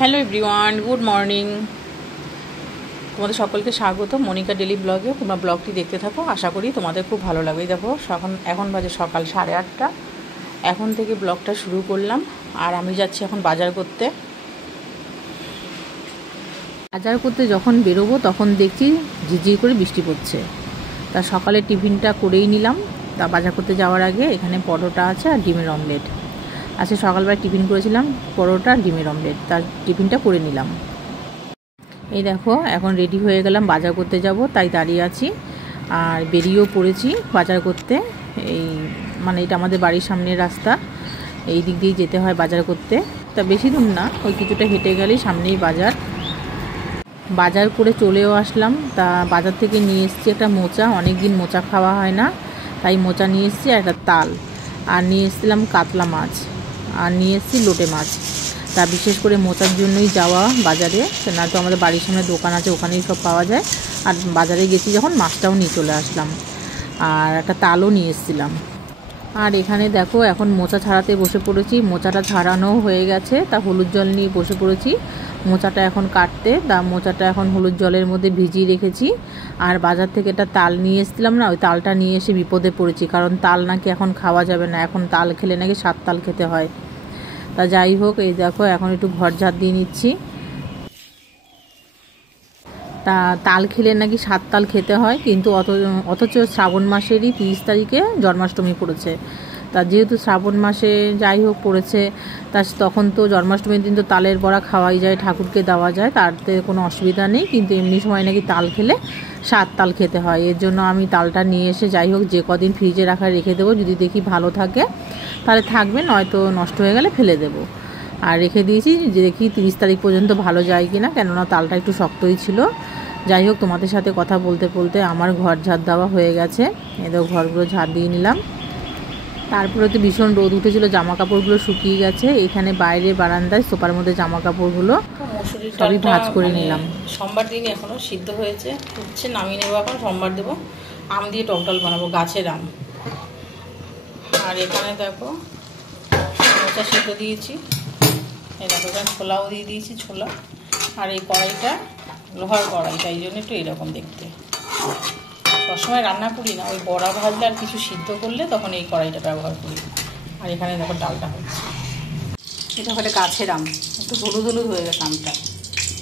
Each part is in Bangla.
Hello everyone, good morning. তোমাদের সকলকে স্বাগত মনিকা ডেলি ব্লগে। তোমরা ব্লগটি দেখতে থাকো, আশা করি তোমাদের খুব ভালো লাগবে। দেখো এখন বাজে সকাল 8:30। এখন থেকে ব্লগটা শুরু করলাম। আর আমি যাচ্ছি এখন বাজার করতে। বাজার করতে যখন বেরোবো তখন দেখছি ঝিরঝির করে বৃষ্টি পড়ছে। তা সকালে টিফিনটা করেই নিলাম। তা বাজার করতে যাওয়ার আগে এখানে পরোটা আছে আর ডিমের অমলেট আছে। সকালবেলা টিফিন করেছিলাম পরোটা আর ডিমের অমলেট, তার টিফিনটা করে নিলাম। এই দেখো এখন রেডি হয়ে গেলাম, বাজার করতে যাব, তাই দাঁড়িয়ে আছি। আর বেরিয়েও পড়েছি বাজার করতে। এটা আমাদের বাড়ির সামনের রাস্তা, এই দিক দিয়েই যেতে হয় বাজার করতে। তা বেশি দূর না, ওই কিছুটা হেঁটে গেলেই সামনেই বাজার। বাজার করে চলেও আসলাম। তা বাজার থেকে নিয়ে এসেছি একটা মোচা, অনেক দিন মোচা খাওয়া হয় না, তাই মোচা নিয়ে এসেছি, একটা তাল, আর নিয়ে এসেছিলাম কাতলা মাছ, আর নিয়ে এসেছি লোটে মাছ। তা বিশেষ করে মোচার জন্যই যাওয়া বাজারে, না তো আমাদের বাড়ির সামনে দোকান আছে, ওখানেই সব পাওয়া যায়। আর বাজারে গেছি যখন, মাছটাও নিয়ে চলে আসলাম, আর একটা তালও নিয়ে এসেছিলাম। আর এখানে দেখো এখন মোচা ছাড়াতে বসে পড়েছি। মোচাটা ছাড়ানো হয়ে গেছে, তা হলুদ জল নিয়ে বসে পড়েছি মোচাটা এখন কাটতে। তা মোচাটা এখন হলুদ জলের মধ্যে ভিজিয়ে রেখেছি। আর বাজার থেকে একটা তাল নিয়ে এসেছিলাম না, ওই তালটা নিয়ে এসে বিপদে পড়েছি, কারণ তাল নাকি এখন খাওয়া যাবে না, এখন তাল খেলে নাকি 7 তাল খেতে হয়। তা যাই হোক, এই দেখো এখন একটু ঘর ঝাড় দিয়ে নিচ্ছি। তা তাল খেলে নাকি 7 তাল খেতে হয়, কিন্তু অথচ শ্রাবণ মাসেরই 30 তারিখে জন্মাষ্টমী পড়েছে। তা যেহেতু শ্রাবণ মাসে যাই হোক পড়েছে, তখন তো জন্মাষ্টমীর দিন তো তালের বড়া খাওয়াই যায়, ঠাকুরকে দেওয়া যায়, তাতে কোনো অসুবিধা নেই। কিন্তু এমনি সময় নাকি তাল খেলে 7 তাল খেতে হয়। এর জন্য আমি তালটা নিয়ে এসে যাই হোক যে কদিন ফ্রিজে রেখে দেবো, যদি দেখি ভালো থাকে তাহলে থাকবে, নয়তো নষ্ট হয়ে গেলে ফেলে দেবো। আর রেখে দিয়েছি যে দেখি 30 তারিখ পর্যন্ত ভালো যায় কিনা, কেননা তালটা একটু শক্তই ছিল। যাই হোক, তোমাদের সাথে কথা বলতে বলতে আমার ঘর ঝাড় দেওয়া হয়ে গেছে। এদের ঘরগুলো ঝাড় দিয়ে নিলাম। তারপরে তো ভীষণ রোদ উঠেছিল, জামা কাপড়গুলো শুকিয়ে গেছে। এখানে বাইরে বারান্দায় সোফার মধ্যে জামা কাপড়গুলো সবই ভাঁজ করে নিলাম। সোমবার দিন এখনো সিদ্ধ হয়েছে, ফুটছে, নামিয়ে নেবো এখন। সোমবার দেবো, আম দিয়ে টক ডাল বানাবো, গাছের আম। আর এখানে দেখো মোচা সিদ্ধ দিয়েছি, এই দেখো এখানে ছোলাও দিয়ে দিয়েছি, ছোলা। আর এই কড়াইটা লোহার কড়াই, তাই জন্য একটু এরকম দেখতে। সবসময় রান্না করি না, ওই বড়া ভাজলে আর কিছু সিদ্ধ করলে তখন এই কড়াইটা ব্যবহার করি। আর এখানে দেখো ডালটা হচ্ছে, এটা হলে গাছের আম, একটু হলুদ হলুদ হয়ে গেছে আমটা,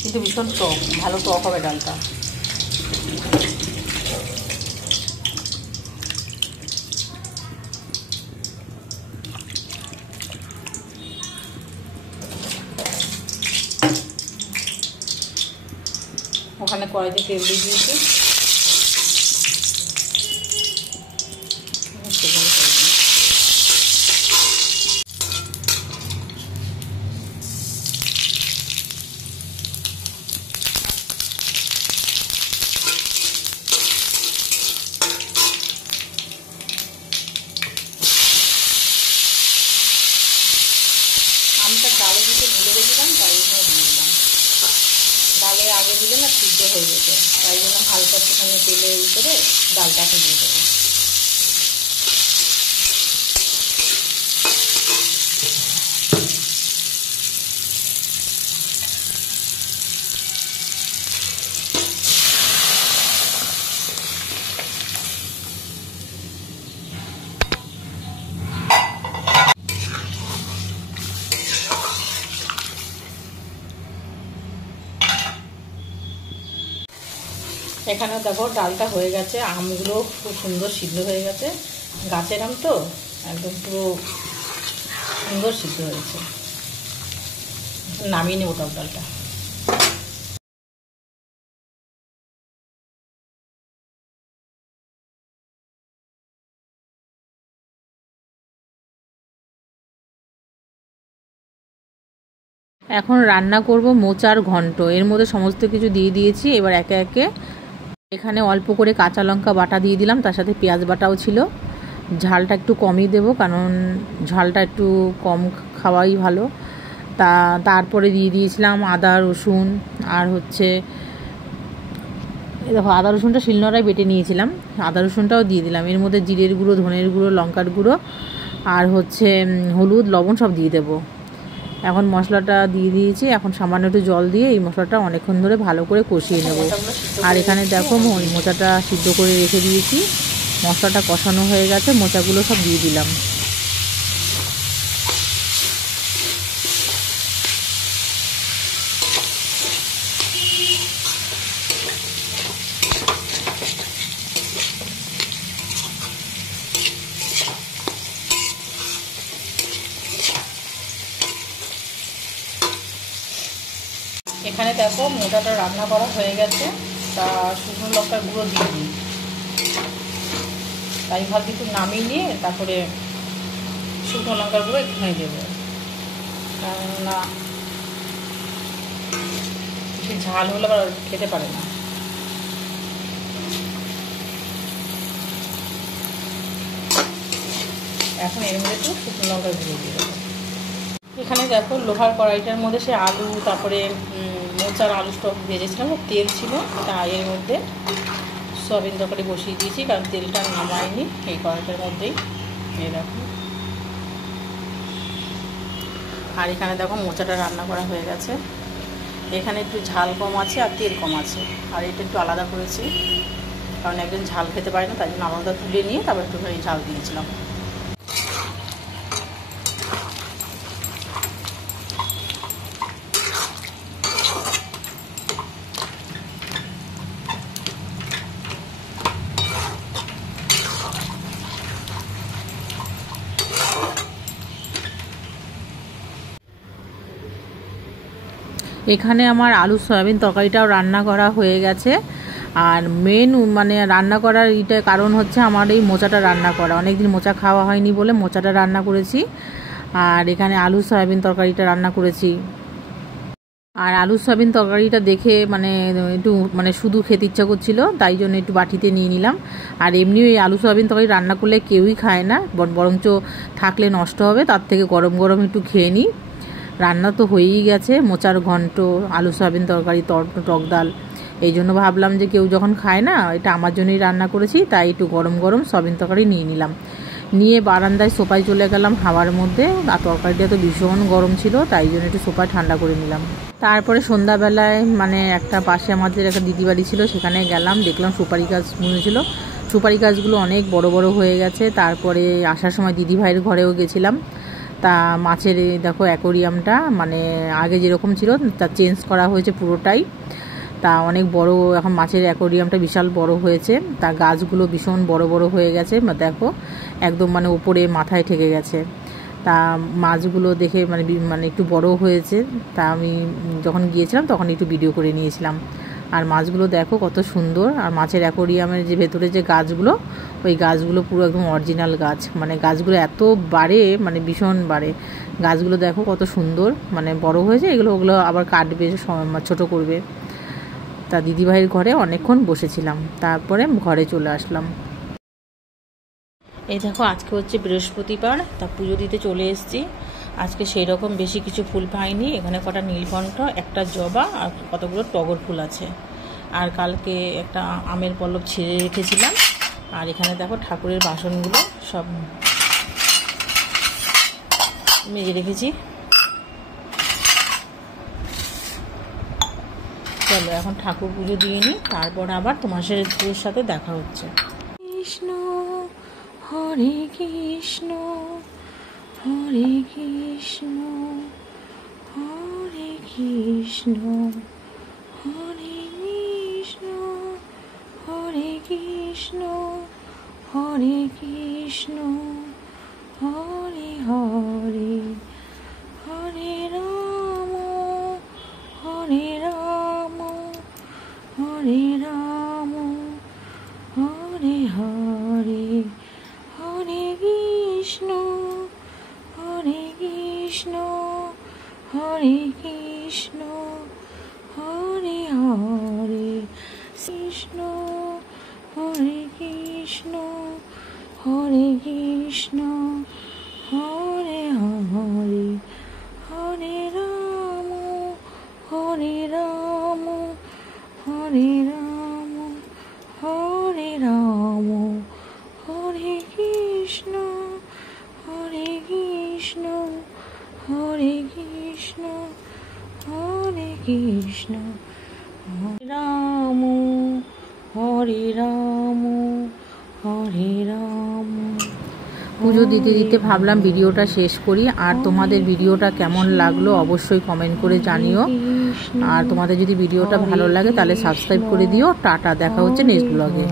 কিন্তু ভীষণ টক, ভালো টক হবে ডালটা। ওখানে কড়াইতে তেল দিয়ে দিয়েছি, আমটা ডালে দিতে ভুলে গেছিলাম, তাই জন্য দিয়ে দিলাম। ডালে আগে দিলে না সিদ্ধ হয়ে যেত, তাই জন্য হালকা একটুখানি তেলের ভিতরে ডালটা এখন দিয়ে দেবো। এখানে দেখো ডালটা হয়ে গেছে, আমগুলো খুব সুন্দর সিদ্ধ হয়ে গেছে, গাছের আম তো একদম পুরো সুন্দর সিদ্ধ হয়েছে। নামিয়ে নেবো টক ডালটা। এখন রান্না করব মোচার ঘন্ট, এর মধ্যে সমস্ত কিছু দিয়ে দিয়েছি। এবার একে একে এখানে অল্প করে কাঁচা লঙ্কা বাটা দিয়ে দিলাম, তার সাথে পেঁয়াজ বাটাও ছিল। ঝালটা একটু কমই দেবো, কারণ ঝালটা একটু কম খাওয়াই ভালো। তারপরে দিয়ে দিয়েছিলাম আদা রসুন, আর হচ্ছে দেখো আদা রসুনটা শিলনোড়ায় বেটে নিয়েছিলাম, আদা রসুনটাও দিয়ে দিলাম। এর মধ্যে জিরের গুঁড়ো, ধনের গুঁড়ো, লঙ্কার গুঁড়ো, আর হচ্ছে হলুদ, লবণ সব দিয়ে দেবো। এখন মশলাটা দিয়ে দিয়েছি, এখন সামান্য একটু জল দিয়ে এই মশলাটা অনেকক্ষণ ধরে ভালো করে কষিয়ে নেব। আর এখানে দেখো মোচাটা সিদ্ধ করে রেখে দিয়েছি, মশলাটা কষানো হয়ে গেছে, মোচাগুলো সব দিয়ে দিলাম। এখানে দেখো মোচাটা রান্না করা হয়ে গেছে, তা শুকনো লঙ্কার গুঁড়ো দিয়ে দিই। তাই ভাবছি একটু নামিয়ে নিয়ে তারপরে শুকনো লঙ্কার গুঁড়ো একটুখানি দেবো, কেননা বেশি ঝাল হলে আবার খেতে পারে না। এখন এর মধ্যে একটু শুকনো লঙ্কার গুঁড়ো দিয়ে দেবো। এখানে দেখো লোহার কড়াইটার মধ্যে সে আলু, তারপরে মোচার আলু স্টক ভেজেছিলাম, তেল ছিল, তা এর মধ্যে সয়াবিন তরকারি বসিয়ে দিয়েছি, কারণ তেলটা নামাইনি এই কড়াইটার মধ্যেই। এই দেখো, আর এখানে দেখো মোচাটা রান্না করা হয়ে গেছে। এখানে একটু ঝাল কম আছে আর তেল কম আছে, আর এটা একটু আলাদা করেছি কারণ একজন ঝাল খেতে পারে না, তাই জন্য আলাদা তুলে নিয়ে তারপর একটুখানি ঝাল দিয়েছিলাম। এখানে আমার আলু সয়াবিন তরকারিটাও রান্না করা হয়ে গেছে। আর মেন মানে রান্না করার এইটা কারণ হচ্ছে আমার এই মোচাটা রান্না করা, অনেকদিন মোচা খাওয়া হয়নি বলে মোচাটা রান্না করেছি। আর এখানে আলু সয়াবিন তরকারিটা রান্না করেছি। আর আলু সয়াবিন তরকারিটা দেখে মানে একটু মানে শুধু খেতে ইচ্ছা করছিল, তাই জন্য একটু বাটিতে নিয়ে নিলাম। আর এমনিও এই আলু সয়াবিন তরকারি রান্না করলে কেউই খায় না, বরঞ্চ থাকলে নষ্ট হবে, তার থেকে গরম গরম একটু খেয়ে নিই। রান্না তো হয়েই গেছে, মোচার ঘন্ট, আলু সয়াবিন তরকারি, টক ডাল। এই জন্য ভাবলাম যে কেউ যখন খায় না, এটা আমার জন্যই রান্না করেছি, তাই একটু গরম গরম সয়াবিন তরকারি নিয়ে নিলাম। নিয়ে বারান্দায় সোফায় চলে গেলাম হাওয়ার মধ্যে, আর তরকারিটা তো ভীষণ গরম ছিল, তাই জন্য একটু সোফা ঠান্ডা করে নিলাম। তারপরে সন্ধ্যাবেলায় মানে একটা পাশে আমাদের একটা দিদি বাড়ি ছিল, সেখানে গেলাম, দেখলাম সুপারি গাছ বুনেছিল। সুপারি গাছগুলো অনেক বড় বড় হয়ে গেছে। তারপরে আসার সময় দিদি ভাইয়ের ঘরেও গেছিলাম। তা মাছের দেখো অ্যাকোরিয়ামটা মানে আগে যেরকম ছিল তা চেঞ্জ করা হয়েছে পুরোটাই। তা অনেক বড় এখন মাছের অ্যাকোরিয়ামটা বিশাল বড় হয়েছে। তা গাছগুলো ভীষণ বড় বড় হয়ে গেছে, দেখো একদম মানে উপরে মাথায় ঠেকে গেছে। তা মাছগুলো দেখে মানে মানে একটু বড় হয়েছে। তা আমি যখন গিয়েছিলাম তখন একটু ভিডিও করে নিয়েছিলাম। আর মাছগুলো দেখো কত সুন্দর। আর মাছের অ্যাকোরিয়ামের যে ভেতরে যে গাছগুলো, ওই গাছগুলো পুরো একদম অরিজিনাল গাছ, মানে গাছগুলো এত বাড়ে, মানে ভীষণ বাড়ে। গাছগুলো দেখো কত সুন্দর মানে বড় হয়েছে। ওগুলো আবার কাটবে, ছোট করবে। তা দিদিভাইয়ের ঘরে অনেকক্ষণ বসেছিলাম, তারপরে ঘরে চলে আসলাম। এই দেখো আজকে হচ্ছে বৃহস্পতিবার, তা পুজো দিতে চলে এসেছি। আজকে সেই রকম বেশি কিছু ফুল পাইনি, এখানে কটা নীলকণ্ঠ, একটা জবা আর কতগুলো টগর ফুল আছে। আর কালকে একটা আমের পল্লব ছিঁড়ে রেখেছিলাম। আর এখানে দেখো ঠাকুরের বাসনগুলো সব মেজে রেখেছি। চলো এখন ঠাকুর পুজো দিয়ে নিই, তারপর আবার তোমাদের সাথে দেখা হচ্ছে। কৃষ্ণ হরে কৃষ্ণ হরে কৃষ্ণ হরে কৃষ্ণ হরে কৃষ্ণ হরে কৃষ্ণ হরে কৃষ্ণ হরে হরে হরে রাম হরে রাম হরে রাম হরে হরে হরে কৃষ্ণ হরে কৃষ্ণ হরে কৃষ্ণ হরে হরে কৃষ্ণ হরে কৃষ্ণ হরে কৃষ্ণ হরে হরে হরে রাম হরে রাম হরে রাম হরে রাম হরে কৃষ্ণ হরে কৃষ্ণ হরে কৃষ্ণ কৃষ্ণ হরে রাম হরে রাম হরে রাম। পুজো দিতে দিতে ভাবলাম ভিডিওটা শেষ করি। আর তোমাদের ভিডিওটা কেমন লাগলো অবশ্যই কমেন্ট করে জানিও। আর তোমাদের যদি ভিডিওটা ভালো লাগে তাহলে সাবস্ক্রাইব করে দিও। টাটা, দেখা হচ্ছে নেক্সট ব্লগে।